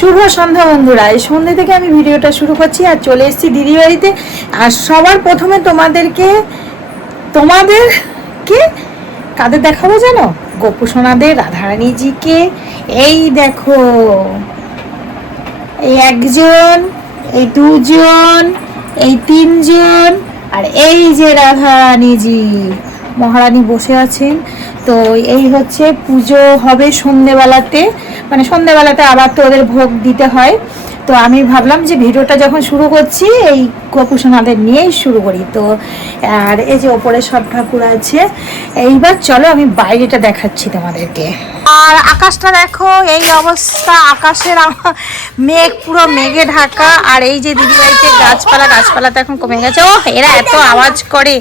শুভ সন্ধ্যা বন্ধুরা। এই সন্ধ্যে থেকে আমি ভিডিওটা শুরু করছি আর চলে এসেছি দিদি বাড়িতে। আর সবার প্রথমে তোমাদেরকে কাদের দেখাবো জানো? গোপু সোনাদের, রাধারানীজিকে। এই দেখো, এই একজন, এই দুজন, এই তিনজন, আর এই যে রাধারানীজি মহারানী বসে আছেন। তো এই হচ্ছে পুজো হবে সন্ধেবেলাতে, মানে সন্ধেবেলাতে আবার তো ওদের ভোগ দিতে হয়। তো আমি ভাবলাম যে ভিডিওটা যখন শুরু করছি এই গোপুসোনাদের নিয়েই শুরু করি। তো আর এই যে ওপরে সব ঠাকুর আছে। এইবার চলো আমি বাইরেটা দেখাচ্ছি তোমাদেরকে। আর আকাশটা দেখো, এই অবস্থা আকাশের, মেঘ পুরো মেঘে ঢাকা। আর এই যে দিদি বাড়িতে গাছপালা তো এখন কমে গেছে। ও এরা এত আওয়াজ করে,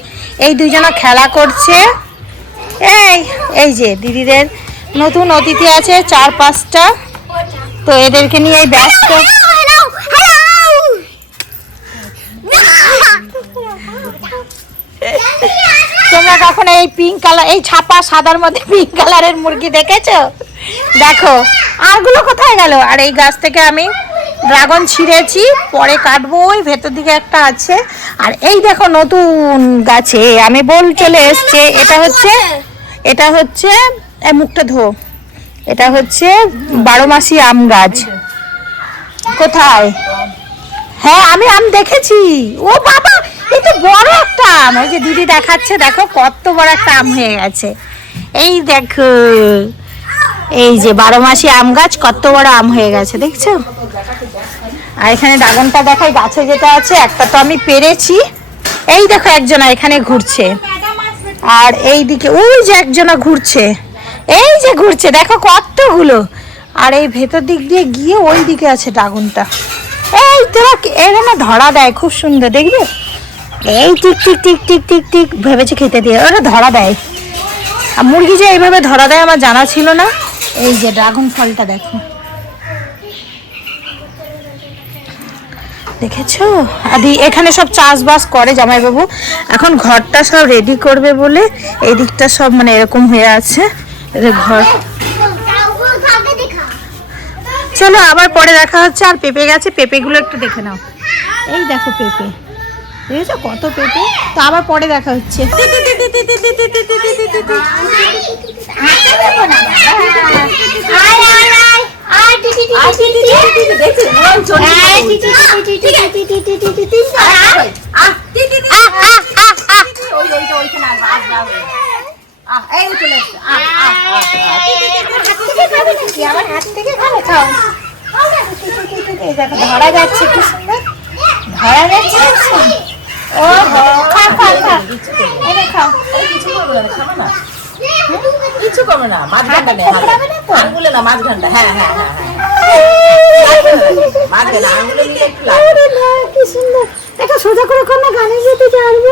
এই দুজনে খেলা করছে। এই যে দিদিদের নতুন অতিথি আছে 4-5টা, তো এদেরকে নিয়ে ব্যস্ত। তোমরা কখন এই পিঙ্ক কালার, এই ছাপা সাদার মধ্যে পিঙ্ক কালারের মুরগি দেখেছো? দেখো আরগুলো কোথায় গেল? আর এই গাছ থেকে আমি ড্রাগন ছিঁড়েছি, পরে কাটবো। ওই ভেতর দিকে একটা আছে। আর এই দেখো নতুন গাছে আমি বল চলে এসছে। এটা হচ্ছে মুখটা ধো, এটা হচ্ছে 12 মাসি আম গাছ। কোথায়? হ্যাঁ আমি আম দেখেছি। ও বাবা, এই তো বড় একটা আম। এই যে দিদি দেখাচ্ছে, দেখো কত বড় একটা আম হয়ে গেছে। এই দেখো, এই যে 12 মাসি আম গাছ, কত বড় আম হয়ে গেছে দেখছো? আর এখানে ড্রাগনটা দেখাই, গাছে যেটা আছে একটা তো আমি পেরেছি। এই দেখো একজনা এখানে ঘুরছে, আর এই দিকে ওই যে একজনা ঘুরছে, এই যে ঘুরছে দেখো কতগুলো। আর এই ভেতর দিক দিয়ে গিয়ে ওই দিকে আছে ড্রাগনটা। এই তোরা এখানে ধরা দেয়, খুব সুন্দর দেখবে। এই tick tick tick tick tick tick ভেবেছে খেতে দিয়ে, ওরা ধরা দেয়। আর মুরগি যে এইভাবে ধরা দেয় আমার জানা ছিল না। এই যে ড্রাগন ফলটা দেখো, দেখেছো? আদি এখানে সব চাষবাস করে জামাইবাবু। এখন ঘরটা সব রেডি করবে বলে এই দিকটা সব মানে এরকম হয়ে আছে ঘর। চলো আবার পরে দেখা হচ্ছে। আর পেঁপে গেছে, পেঁপেগুলো একটু দেখে নাও। এই দেখো পেঁপে, দেখেছো কত পেঁপে। তো আবার পরে দেখা হচ্ছে। ধরা যাচ্ছে, কি সুন্দর ধরা যাচ্ছে। ও কিছু করবে না, মাঝখানটা নেই, আঙ্গুলে না মাঝখানটা। হ্যাঁ হ্যাঁ হ্যাঁ মাঝখানে আঙ্গুলে নিয়ে একটু কি সুন্দর। এটা সোজা করে কোনো গানে যেতে পারবে।